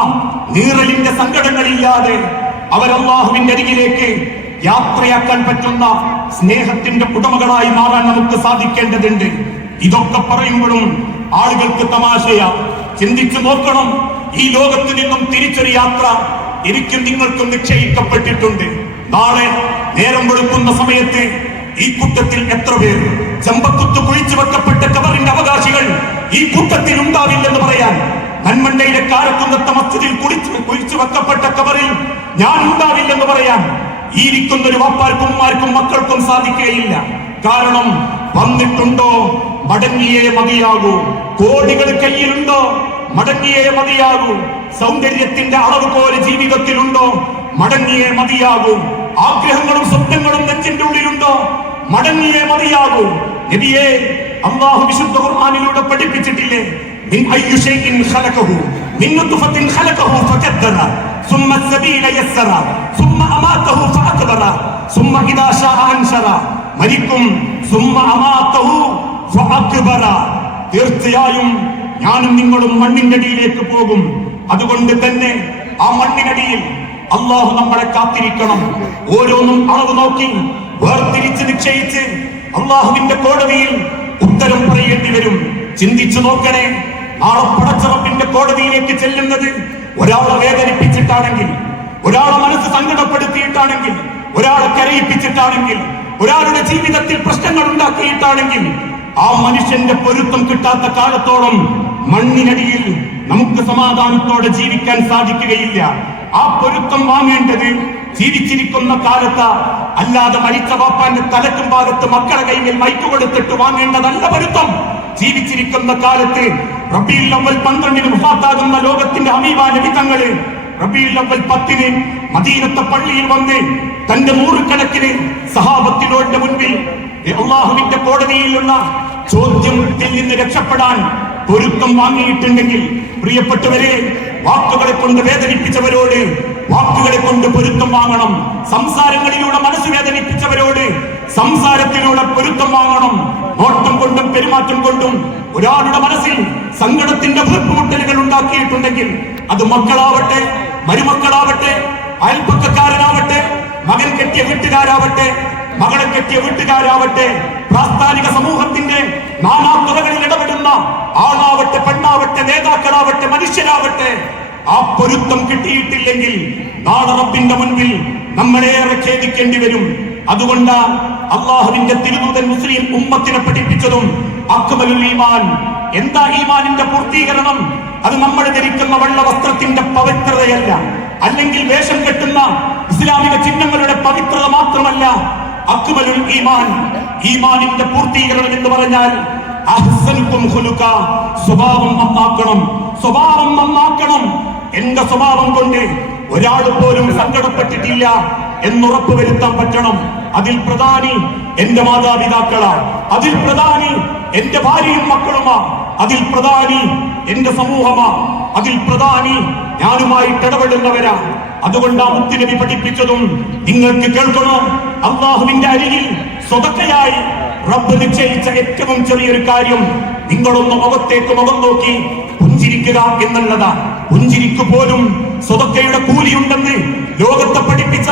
നീറലിന്റെ സങ്കടങ്ങളില്ലാതെ അവരല്ലാഹുവിന്റെ അരികിലേക്ക് യാത്രയാക്കാൻ പറ്റുന്ന സ്നേഹത്തിന്റെ ഉടമകളായി മാറാൻ നമുക്ക് സാധിക്കേണ്ടതുണ്ട്. ഇതൊക്കെ പറയുമ്പോഴും ആളുകൾക്ക് തമാശയാ. ചിന്തിച്ചു നോക്കണം, ഈ ലോകത്ത് നിന്നും തിരിച്ചൊരു യാത്ര എനിക്കും നിങ്ങൾക്കും നിശ്ചയിക്കപ്പെട്ടിട്ടുണ്ട്. നാളെ നേരം വെളുക്കുന്ന സമയത്ത് ഈ കൂട്ടത്തിൽ എത്ര പേർ ചെമ്പക്കുത്ത് കുഴിച്ചു വെക്കപ്പെട്ട കബറിന്റെ അവകാശികൾ ഈ കൂട്ടത്തിൽ ഉണ്ടാവില്ലെന്ന് പറയാൻ, നന്മണ്ടയിലെ കാരക്കുന്നത്തെ മസ്ജിദിൽ കുഴിച്ചു വെക്കപ്പെട്ട കബറിൽ ഞാൻ ഉണ്ടാവില്ലെന്ന് പറയാൻ ഈ ഇരിക്കുന്ന ഒരു വാപ്പാർക്കും ഉമ്മാർക്കും മക്കൾക്കും സാധിക്കുകയില്ല. കാരണം വന്നിട്ടുണ്ടോ മടങ്ങിയേ മതിയാകൂ. കോടികൾ കയ്യിലുണ്ടോ മടങ്ങിയേ മതിയാകൂ. സൗന്ദര്യത്തിന്റെ അളവ് പോലെ ജീവിതത്തിലുണ്ടോ മടങ്ങിയേ മതിയാകൂ. ആഗ്രഹങ്ങളും സ്വപ്നങ്ങളും നെഞ്ചിന്റെ ഉള്ളിലുണ്ടോ മടങ്ങിയേ മതിയാകൂ. നബിയെ, അല്ലാഹു വിശുദ്ധ ഖുർആനിലൂടെ പഠിപ്പിച്ചിട്ടില്ലേ, മിൻ അയ്യി ഷൈഇൻ ഖലഖഹു മിൻ നുത്ഫത്തിൻ ഖലഖഹു ഫഖദ്ദറ ثم السبيل يسر ثم أماته فأكبر ثم إذا شاء أنشر മരിക്കും ثم أماته فأكبر. തീർച്ചയായും ഞാനും നിങ്ങളും മണ്ണിന്റെ അടിയിലേക്ക് പോകും. അതുകൊണ്ട് തന്നെ ആ മണ്ണിനടിയിൽ അള്ളാഹു നമ്മളെ കാത്തിരിക്കണം. ഓരോന്നും അളവ് നോക്കി വേർതിരിച്ച് നിശ്ചയിച്ച് അള്ളാഹുവിന്റെ കോടതിയിൽ ഉത്തരം പറയേണ്ടി വരും. ചിന്തിച്ചു നോക്കണേ, നാളെ പടച്ചറപ്പിന്റെ കോടതിയിലേക്ക് ചെല്ലുന്നത് ഒരാളെ വേദനിപ്പിച്ചിട്ടാണെങ്കിൽ, ഒരാളെ മനസ്സ് സങ്കടപ്പെടുത്തിയിട്ടാണെങ്കിൽ, ഒരാളെ കരയിപ്പിച്ചിട്ടാണെങ്കിൽ, ഒരാളുടെ ജീവിതത്തിൽ പ്രശ്നങ്ങൾ ഉണ്ടാക്കിയിട്ടാണെങ്കിൽ, ആ മനുഷ്യന്റെ പൊരുത്തം കിട്ടാത്ത കാലത്തോളം മണ്ണിനടിയിൽ നമുക്ക് സമാധാനത്തോടെ ജീവിക്കാൻ സാധിക്കുകയില്ല. ആ പൊരുത്തം വാങ്ങേണ്ടത് ജീവിച്ചിരിക്കുന്ന കാലത്ത്, അല്ലാതെ മരിച്ച വാപ്പാന്റെ തലക്കും ഭാഗത്ത് മക്കളെ കൈയിൽ മൈക്ക് കൊടുത്തിട്ട് വാങ്ങേണ്ടതല്ല പൊരുത്തം. ജീവിച്ചിരിക്കുന്ന കാലത്ത് റബീഉൽ അവ്വൽ 12 വഫാത്താകുന്ന ലോകത്തിന്റെ ഹബീബായ നബി തങ്ങള് റബീഉൽ അവ്വൽ 10 മദീനത്തെ പള്ളിയിൽ വന്ന് തന്റെ നൂറുകണക്കിന് സഹാബത്തിനോട് മുൻപിൽ അള്ളാഹുവിന്റെ കോടതിയിലുള്ള ചോദ്യത്തിൽ നിന്ന് രക്ഷപ്പെടാൻ പൊരുത്തം വാങ്ങിയിട്ടുണ്ടെങ്കിൽ, പ്രിയപ്പെട്ടവരെ, വാക്കുകളെ കൊണ്ട് വേദനിപ്പിച്ചവരോട് വാക്കുകളെ കൊണ്ട് പൊരുത്തം വാങ്ങണം. സംസാരങ്ങളിലൂടെ മനസ്സ് വേദനിപ്പിച്ചവരോട് സംസാരത്തിലൂടെ പൊരുത്തം വാങ്ങണം. നോട്ടം കൊണ്ടും പെരുമാറ്റം കൊണ്ടും ഒരാളുടെ മനസ്സിൽ സങ്കടത്തിന്റെ വീർപ്പുമുട്ടലുകൾ ഉണ്ടാക്കിയിട്ടുണ്ടെങ്കിൽ, അത് മക്കളാവട്ടെ, മരുമക്കളാവട്ടെ, അയൽപ്പക്കക്കാരനാവട്ടെ, മകൻ കെട്ടിയ വീട്ടുകാരാവട്ടെ, മകളെ കെട്ടിയ വീട്ടുകാരാവട്ടെ, പ്രാസ്ഥാനിക സമൂഹത്തിന്റെ നാനാതുറകളിൽ ഇടപെടുന്ന ആളാവട്ടെ, പെണ്ണാവട്ടെ, നേതാക്കളാവട്ടെ, മനുഷ്യരാവട്ടെ, ആ പൊരുത്തം കിട്ടിയിട്ടില്ലെങ്കിൽ നാളെ റബ്ബിന്റെ മുൻപിൽ നമ്മളേറെ ഖേദിക്കേണ്ടി വരും. അതുകൊണ്ട് അള്ളാഹുവിന്റെ തിരുദൂതൻ മുസ്ലിം ഉമ്മത്തിനെ പഠിപ്പിച്ചതും അക്മലുൽ ഈമാൻ. എന്താ ഈമാനിന്റെ പൂർത്തീകരണം? അത് നമ്മൾ ധരിക്കുന്ന വെള്ള വസ്ത്രത്തിന്റെ പവിത്രതയല്ല, അല്ലെങ്കിൽ വേഷം കെട്ടുന്ന ഇസ്ലാമിക ചിഹ്നങ്ങളുടെ പവിത്രത മാത്രമല്ല. അക്മലുൽ ഈമാൻ, ഈമാനിന്റെ പൂർത്തീകരണം എന്ന് പറഞ്ഞാൽ അഹ്സനുക്കും ഖുലുഖ, സ്വഭാവം നന്നാക്കണം. സ്വഭാവം നന്നാക്കണം. എന്റെ സ്വഭാവം കൊണ്ട് ഒരാൾ പോലും സങ്കടപ്പെട്ടിട്ടില്ല എന്നുറപ്പ് വരുത്താൻ പറ്റണം. അതിൽ പ്രധാനി എന്റെ മാതാപിതാക്കളാ, അതിൽ പ്രധാനി എന്റെ ഭാര്യയും മക്കളുമാ, അതിൽ പ്രധാനി എന്റെ സമൂഹമാ, അതിൽ പ്രധാനി ഞാനുമായിട്ട് ഇടപെടുന്നവരാ. അതുകൊണ്ട് മുത്തുനബി പഠിപ്പിച്ചതും നിങ്ങൾക്ക് കേൾക്കണോ? അള്ളാഹുവിന്റെ അരികിൽ സ്വതക്കയായി റബ്ബ് നിശ്ചയിച്ച ഏറ്റവും ചെറിയൊരു കാര്യം നിങ്ങളൊന്ന് മുഖത്തേക്ക് മുഖം നോക്കി പുഞ്ചിരിക്കുക എന്നുള്ളതാ. പുഞ്ചിരിക്കു പോലും സ്വതക്കയുടെ കൂലിയുണ്ടെന്ന് ലോകത്തെ പഠിപ്പിച്ച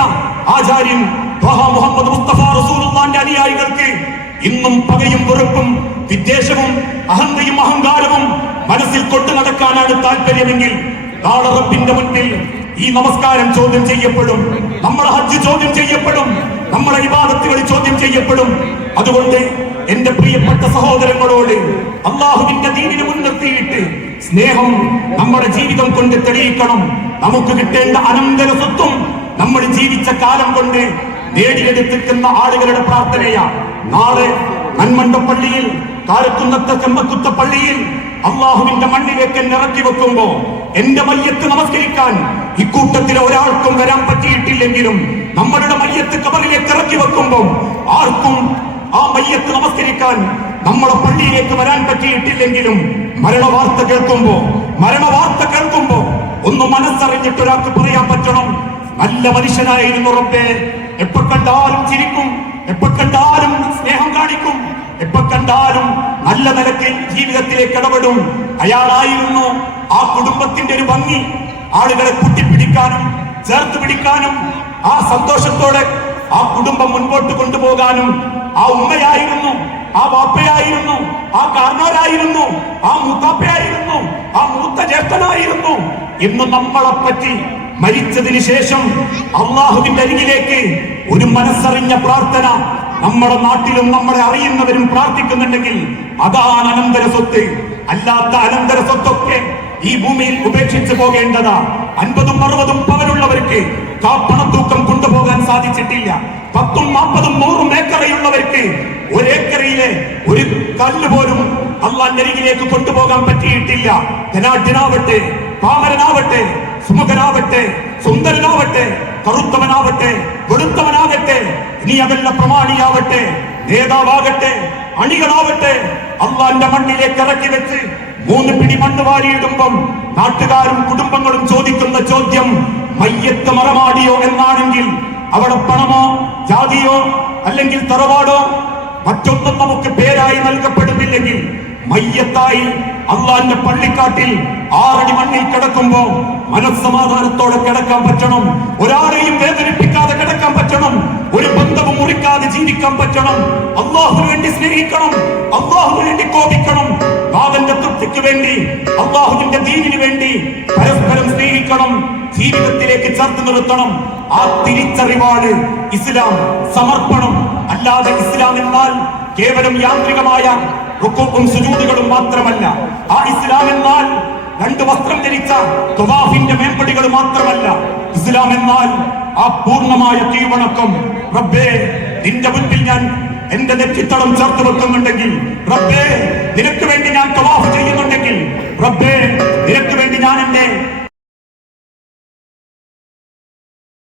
ആചാര്യൻ മുഹമ്മദ് മുസ്തഫ റസൂലുള്ളാഹിന്റെ അനുയായികൾക്ക് ഇന്നും പകയും വെറുപ്പും വിദ്വേഷവും അഹന്തയും അഹങ്കാരവും മനസ്സിൽ കൊണ്ടു നടക്കാനാണ് താല്പര്യമെങ്കിൽ, നാളെ റബ്ബിന്റെ മുൻപിൽ ഈ നമസ്കാരം ചോദ്യം ചെയ്യപ്പെടും, നമ്മുടെ ഹജ്ജ് ചോദ്യം ചെയ്യപ്പെടും, നമ്മുടെ ഇബാദത്തുകൾ ചോദ്യം ചെയ്യപ്പെടും. അതുകൊണ്ട് എന്റെ പ്രിയപ്പെട്ട സഹോദരങ്ങളോട് അള്ളാഹുവിന്റെ ദീനിനെ മുൻനിർത്തിയിട്ട് സ്നേഹം നമ്മുടെ ജീവിതം കൊണ്ട് തെളിയിക്കണം. നമുക്ക് കിട്ടേണ്ട അനന്തര സ്വത്തും നമ്മൾ ജീവിച്ച കാലം കൊണ്ട് നേടിയെടുത്തിരിക്കുന്ന ആളുകളുടെ പ്രാർത്ഥനയാ. നാളെ നന്മണ്ടപ്പള്ളിയിൽ, കാരക്കുന്നത്തെ ചെമ്പക്കുത്ത പള്ളിയിൽ അള്ളാഹുവിന്റെ മണ്ണിലേക്ക് എന്നെ ഇറക്കി വെക്കുമ്പോ എന്റെ മയ്യത്ത് നമസ്കരിക്കാൻ ഇക്കൂട്ടത്തിലെ ഒരാൾക്കും വരാൻ പറ്റിയിട്ടില്ലെങ്കിലും, നമ്മളുടെ മയ്യത്ത് കബറിലേക്ക് ഇറക്കി വെക്കുമ്പോൾ ആർക്കും ആ മയ്യത്ത് നമസ്കരിക്കാൻ നമ്മുടെ പള്ളിയിലേക്ക് വരാൻ പറ്റിയിട്ടില്ലെങ്കിലും, മരണവാർത്ത കേൾക്കുമ്പോ ഒന്ന് മനസ്സറിഞ്ഞിട്ട് ഒരാൾക്ക് പറയാൻ പറ്റണം, നല്ല മനുഷ്യനായിരുന്നു റബ്ബേ. എപ്പോ കണ്ടാലും ചിരിക്കും, എപ്പോ കണ്ടാലും സ്നേഹം കാണിക്കും, എപ്പോ കണ്ടാലും നല്ല നിലയ്ക്ക് ജീവിതത്തിലേക്ക് ഇടപെടും. അയാളായിരുന്നു ആ കുടുംബത്തിന്റെ ഒരു ഭംഗി. ആളുകളെ കൂട്ടിപ്പിടിക്കാനും ചേർത്ത് പിടിക്കാനും ആ സന്തോഷത്തോടെ ആ കുടുംബം മുൻപോട്ട് കൊണ്ടുപോകാനും ആ ഉമ്മയായിരുന്നു, ആ വാപ്പയായിരുന്നു, ആ കാരണവരായിരുന്നു, ആ മൂത്താപ്പയായിരുന്നു, ആ മൂത്ത ജ്യേഷ്ഠനായിരുന്നു. ഇന്ന് നമ്മളെ പറ്റി മരിച്ചതിന് ശേഷം അള്ളാഹുവിന്റെ അരികിലേക്ക് ഒരു മനസ്സറിഞ്ഞ പ്രാർത്ഥന നമ്മുടെ നാട്ടിലും നമ്മളെ അറിയുന്നവരും പ്രാർത്ഥിക്കുന്നുണ്ടെങ്കിൽ അതാണ് അനന്തര സ്വത്ത്. അല്ലാത്ത അനന്തര സ്വത്തൊക്കെ ഈ ഭൂമിയിൽ ഉപേക്ഷിച്ചു പോകേണ്ടതാ. 50ഉം 60ഉം പവനുള്ളവർക്ക് പണത്തൂക്കം കൊണ്ടുപോകാൻ സാധിച്ചിട്ടില്ല. 10ഉം 40ഉം 100ഉം ഏക്കറയുള്ളവർക്ക് ഒരേക്കറയിലെ ഒരു കല്ല് പോലും അള്ളാന്റെ അരികിലേക്ക് കൊണ്ടുപോകാൻ പറ്റിയിട്ടില്ല. ധനാഢ്യനാവട്ടെ, പാമരനാവട്ടെ, സുമുഖനാവട്ടെ, സുന്ദരനാവട്ടെ, കറുത്തവനാവട്ടെ, വെളുത്തവനാകട്ടെ, ഇനി അതല്ല പ്രമാണിയാവട്ടെ, നേതാവാകട്ടെ, അണികളാവട്ടെ, അള്ളാന്റെ മണ്ണിലേക്ക് ഇറക്കി വെച്ച് 3 പിടി മണ്ണ് വാരിയിടുമ്പം നാട്ടുകാരും കുടുംബങ്ങളും ചോദിക്കുന്ന ചോദ്യം മയ്യത്ത് മറമാടിയോ എന്നാണെങ്കിൽ, അവിടെ പണമോ ജാതിയോ അല്ലെങ്കിൽ തറവാടോ മറ്റൊന്നും നമുക്ക് പേരായി നൽകപ്പെടുന്നില്ലെങ്കിൽ, മയ്യത്തായി അള്ളാന്റെ പള്ളിക്കാട്ടിൽ 6 അടി മണ്ണിൽ കിടക്കുമ്പോ മനസ്സമാധാനത്തോടെ കിടക്കാൻ പറ്റണം. ഒരാളെയും വേദനിപ്പിക്കാതെ കിടക്കാൻ പറ്റണം. ഒരു ബന്ധവും മുറിക്കാതെ ജീവിക്കാൻ പറ്റണം. അള്ളാഹുവിന് വേണ്ടി സ്നേഹിക്കണം, അള്ളാഹുവിന് വേണ്ടി കോപിക്കണം, നാഥന്റെ തൃപ്തിക്ക് വേണ്ടി, അള്ളാഹുവിന്റെ ദീനിന് വേണ്ടി പരസ്പരം സ്നേഹിക്കണം, ജീവിതത്തിലേക്ക് ചേർത്ത് നിർത്തണം. ആ തിരിച്ചറിവാണ് ഇസ്ലാം, സമർപ്പണം. അല്ലാതെ ഇസ്ലാം എന്നാൽ കേവലം യാന്ത്രികമായ റുക്കൂഉം സുജൂദുകളും മാത്രമല്ല. ആ ഇസ്ലാം എന്നാൽ രണ്ട് വസ്ത്രം ധരിച്ച ത്വവാഫിന്റെ മേമ്പടികൾ മാത്രമല്ല. ഇസ്ലാം എന്നാൽ ആ പൂർണ്ണമായ കീഴ്വണക്കം. റബ്ബേ, നിന്റെ മുൻപിൽ ഞാൻ എന്റെ നെറ്റിത്തടം ചേർത്ത് വെക്കുന്നുണ്ടെങ്കിൽ, റബ്ബേ, നിനക്ക് വേണ്ടി ഞാൻ തവാഫ് ചെയ്യുന്നുണ്ടെങ്കിൽ, റബ്ബേ,